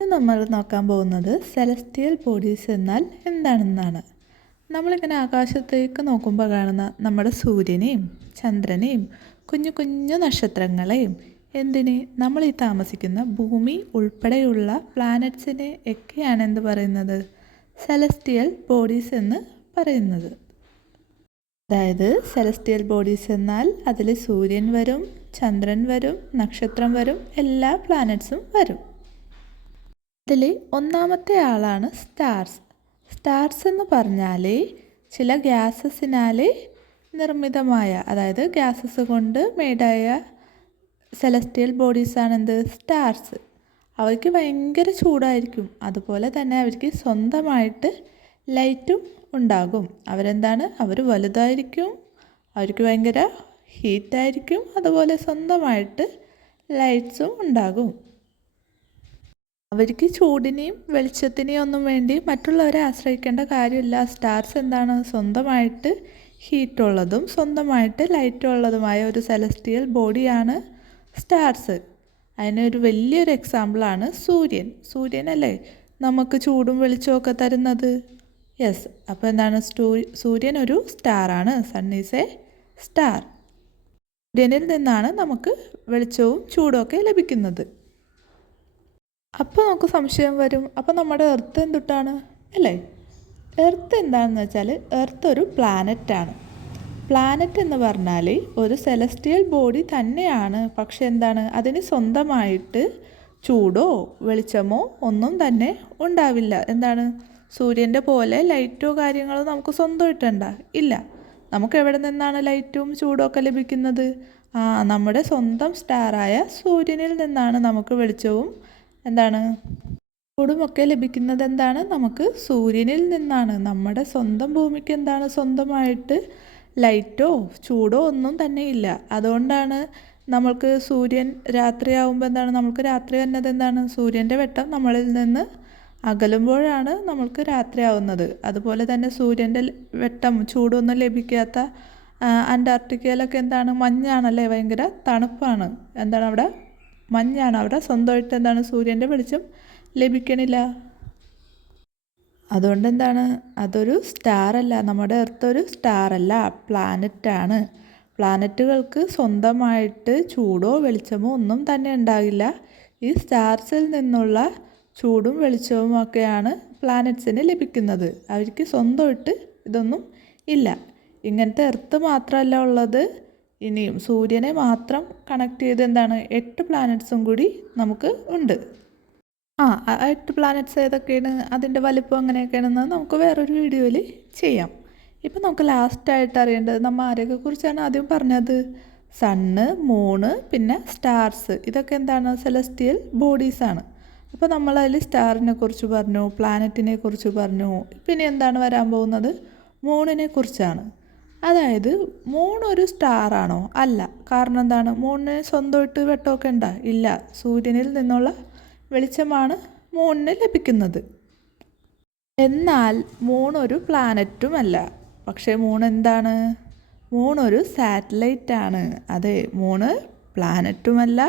ഇന്ന് നമ്മൾ നോക്കാൻ പോകുന്നത് സെലസ്റ്റിയൽ ബോഡീസ് എന്നാൽ എന്താണെന്നാണ്. നമ്മളിങ്ങനെ ആകാശത്തേക്ക് നോക്കുമ്പോൾ കാണുന്ന നമ്മുടെ സൂര്യനെയും ചന്ദ്രനെയും കുഞ്ഞു കുഞ്ഞു നക്ഷത്രങ്ങളെയും നമ്മൾ ഈ താമസിക്കുന്ന ഭൂമി ഉൾപ്പെടെയുള്ള പ്ലാനറ്റ്സിനെ ഒക്കെയാണ് എന്ത് പറയുന്നത്, സെലസ്റ്റിയൽ ബോഡീസ് എന്ന് പറയുന്നത്. അതായത് സെലസ്റ്റിയൽ ബോഡീസ് എന്നാൽ അതിൽ സൂര്യൻ വരും, ചന്ദ്രൻ വരും, നക്ഷത്രം വരും, എല്ലാ പ്ലാനറ്റ്സും വരും. ഇതിൽ ഒന്നാമത്തെ ആളാണ് സ്റ്റാർസ്. സ്റ്റാർസ് എന്ന് പറഞ്ഞാൽ ചില ഗ്യാസസിനാൽ നിർമ്മിതമായ, അതായത് ഗ്യാസസ് കൊണ്ട് മെയ്ഡായ സെലസ്റ്റിയൽ ബോഡീസാണ് എന്ത്, സ്റ്റാർസ്. അവർക്ക് ഭയങ്കര ചൂടായിരിക്കും, അതുപോലെ തന്നെ അവർക്ക് സ്വന്തമായിട്ട് ലൈറ്റും ഉണ്ടാകും. അവർ വലുതായിരിക്കും, അവർക്ക് ഭയങ്കര ഹീറ്റായിരിക്കും, അതുപോലെ സ്വന്തമായിട്ട് ലൈറ്റ്സും ഉണ്ടാകും. അവർക്ക് ചൂടിനെയും വെളിച്ചത്തിനെയും ഒന്നും വേണ്ടി മറ്റുള്ളവരെ ആശ്രയിക്കേണ്ട കാര്യമില്ല. സ്റ്റാർസ് സ്വന്തമായിട്ട് ഹീറ്റുള്ളതും സ്വന്തമായിട്ട് ലൈറ്റുള്ളതുമായ ഒരു സെലസ്റ്റിയൽ ബോഡിയാണ് സ്റ്റാർസ്. അതിനൊരു വലിയൊരു എക്സാമ്പിളാണ് സൂര്യനല്ലേ നമുക്ക് ചൂടും വെളിച്ചമൊക്കെ തരുന്നത്. യെസ്, അപ്പോൾ സൂര്യൻ ഒരു സ്റ്റാറാണ്. Sun is a star. സൂര്യനിൽ നിന്നാണ് നമുക്ക് വെളിച്ചവും ചൂടുമൊക്കെ ലഭിക്കുന്നത്. അപ്പോൾ നമുക്ക് സംശയം വരും, അപ്പോൾ നമ്മുടെ എർത്ത് എന്തുട്ടാണ് അല്ലേ? എർത്ത് എന്താണെന്ന് വെച്ചാൽ എർത്ത് ഒരു പ്ലാനറ്റാണ്. പ്ലാനറ്റ് എന്ന് പറഞ്ഞാൽ ഒരു സെലസ്റ്റിയൽ ബോഡി തന്നെയാണ്, പക്ഷെ അതിന് സ്വന്തമായിട്ട് ചൂടോ വെളിച്ചമോ ഒന്നും തന്നെ ഉണ്ടാവില്ല. സൂര്യൻ്റെ പോലെ ലൈറ്റോ കാര്യങ്ങളോ നമുക്ക് സ്വന്തമായിട്ടുണ്ടോ? ഇല്ല. നമുക്ക് എവിടെ നിന്നാണ് ലൈറ്റും ചൂടും ഒക്കെ ലഭിക്കുന്നത്? നമ്മുടെ സ്വന്തം സ്റ്റാറായ സൂര്യനിൽ നിന്നാണ് നമുക്ക് വെളിച്ചവും ചൂടുമൊക്കെ ലഭിക്കുന്നത്. നമുക്ക് സൂര്യനിൽ നിന്നാണ്. നമ്മുടെ സ്വന്തം ഭൂമിക്ക് സ്വന്തമായിട്ട് ലൈറ്റോ ചൂടോ ഒന്നും തന്നെ ഇല്ല. അതുകൊണ്ടാണ് നമ്മൾക്ക് സൂര്യൻ രാത്രിയാവുമ്പോൾ നമുക്ക് രാത്രി വരുന്നത് സൂര്യൻ്റെ വെട്ടം നമ്മളിൽ നിന്ന് അകലുമ്പോഴാണ് നമ്മൾക്ക് രാത്രിയാവുന്നത്. അതുപോലെ തന്നെ സൂര്യൻ്റെ വെട്ടം ചൂടൊന്നും ലഭിക്കാത്ത അന്റാർട്ടിക്കയിലൊക്കെ മഞ്ഞാണല്ലേ, ഭയങ്കര തണുപ്പാണ്. അവിടെ മഞ്ഞാണ്. അവിടെ സ്വന്തമായിട്ട് സൂര്യൻ്റെ വെളിച്ചം ലഭിക്കണില്ല. അതുകൊണ്ട് അതൊരു സ്റ്റാറല്ല. നമ്മുടെ എർത്ത് ഒരു സ്റ്റാറല്ല, പ്ലാനറ്റാണ്. പ്ലാനറ്റുകൾക്ക് സ്വന്തമായിട്ട് ചൂടോ വെളിച്ചമോ ഒന്നും തന്നെ ഉണ്ടാകില്ല. ഈ സ്റ്റാർസിൽ നിന്നുള്ള ചൂടും വെളിച്ചവും ഒക്കെയാണ് പ്ലാനറ്റ്സിന് ലഭിക്കുന്നത്. അവർക്ക് സ്വന്തമായിട്ട് ഇതൊന്നും ഇല്ല. ഇങ്ങനത്തെ എർത്ത് മാത്രമല്ല ഉള്ളത്, ഇനിയും സൂര്യനെ മാത്രം കണക്ട് ചെയ്ത് 8 പ്ലാനറ്റ്സും കൂടി നമുക്ക് ഉണ്ട്. 8 പ്ലാനറ്റ്സ് ഏതൊക്കെയാണ്, അതിൻ്റെ വലിപ്പം എങ്ങനെയൊക്കെയാണെന്ന് നമുക്ക് വേറൊരു വീഡിയോയിൽ ചെയ്യാം. ഇപ്പം നമുക്ക് ലാസ്റ്റായിട്ട് അറിയേണ്ടത് നമ്മൾ ആരെയൊക്കെ കുറിച്ചാണ് ആദ്യം പറഞ്ഞത്? സണ്ണ്, മൂണ്, പിന്നെ സ്റ്റാർസ്. ഇതൊക്കെ സെലസ്റ്റിയൽ ബോഡീസാണ്. അപ്പോൾ നമ്മളതിൽ സ്റ്റാറിനെ കുറിച്ച് പറഞ്ഞു, പ്ലാനറ്റിനെ കുറിച്ച് പറഞ്ഞു. പിന്നെ വരാൻ പോകുന്നത് മൂണിനെ കുറിച്ചാണ്. അതായത് മൂൺ ഒരു സ്റ്റാറാണോ? അല്ല. കാരണം മൂണിന് സ്വന്തമായിട്ട് വെട്ടമൊക്കെ ഉണ്ടോ? ഇല്ല. സൂര്യനിൽ നിന്നുള്ള വെളിച്ചമാണ് മൂണിന് ലഭിക്കുന്നത്. എന്നാൽ മൂൺ ഒരു പ്ലാനറ്റുമല്ല. പക്ഷേ മൂൺ ഒരു സാറ്റലൈറ്റാണ്. അതെ, മൂണ് പ്ലാനറ്റുമല്ല,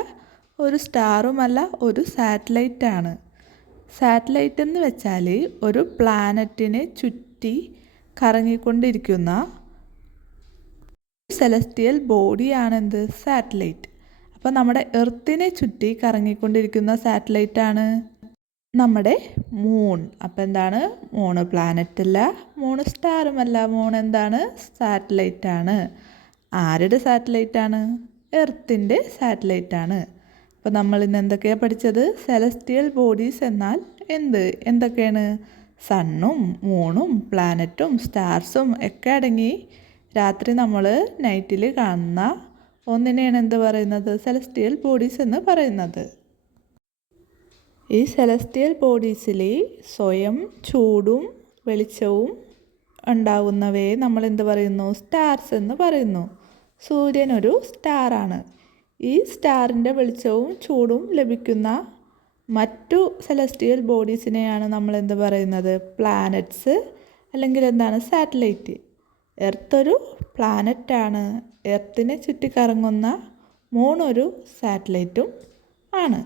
ഒരു സ്റ്റാറുമല്ല, ഒരു സാറ്റലൈറ്റാണ്. സാറ്റലൈറ്റ് എന്ന് വെച്ചാൽ ഒരു പ്ലാനറ്റിനെ ചുറ്റി കറങ്ങിക്കൊണ്ടിരിക്കുന്ന സെലസ്റ്റിയൽ ബോഡിയാണെന്ത്, സാറ്റലൈറ്റ്. അപ്പോൾ നമ്മുടെ എർത്തിനെ ചുറ്റി കറങ്ങിക്കൊണ്ടിരിക്കുന്ന സാറ്റലൈറ്റാണ് നമ്മുടെ മൂൺ. അപ്പോൾ മൂണ് പ്ലാനറ്റല്ല, മൂണ് സ്റ്റാറുമല്ല, മൂൺ സാറ്റലൈറ്റാണ്. ആരുടെ സാറ്റലൈറ്റാണ്? എർത്തിൻ്റെ സാറ്റലൈറ്റാണ്. അപ്പോൾ നമ്മൾ ഇന്ന് എന്തൊക്കെയാണ് പഠിച്ചത്? സെലസ്റ്റിയൽ ബോഡീസ് എന്നാൽ എന്തൊക്കെയാണ്? സണ്ണും മൂണും പ്ലാനറ്റും സ്റ്റാർസും ഒക്കെ അടങ്ങി രാത്രി നമ്മൾ നൈറ്റിൽ കാണുന്ന ഒന്നിനെയാണ് പറയുന്നത്? സെലസ്റ്റിയൽ ബോഡീസ് എന്ന് പറയുന്നത്. ഈ സെലസ്റ്റിയൽ ബോഡീസിൽ സ്വയം ചൂടും വെളിച്ചവും ഉണ്ടാകുന്നവയെ നമ്മൾ പറയുന്നു? സ്റ്റാർസ് എന്ന് പറയുന്നു. സൂര്യൻ ഒരു സ്റ്റാറാണ്. ഈ സ്റ്റാറിൻ്റെ വെളിച്ചവും ചൂടും ലഭിക്കുന്ന മറ്റു സെലസ്റ്റിയൽ ബോഡീസിനെയാണ് നമ്മൾ പറയുന്നത്? പ്ലാനറ്റ്സ്, അല്ലെങ്കിൽ സാറ്റലൈറ്റ്. എർത്ത് ഒരു പ്ലാനറ്റാണ്. എർത്തിനെ ചുറ്റി കറങ്ങുന്ന മൂൺ ഒരു സാറ്റലൈറ്റും ആണ്.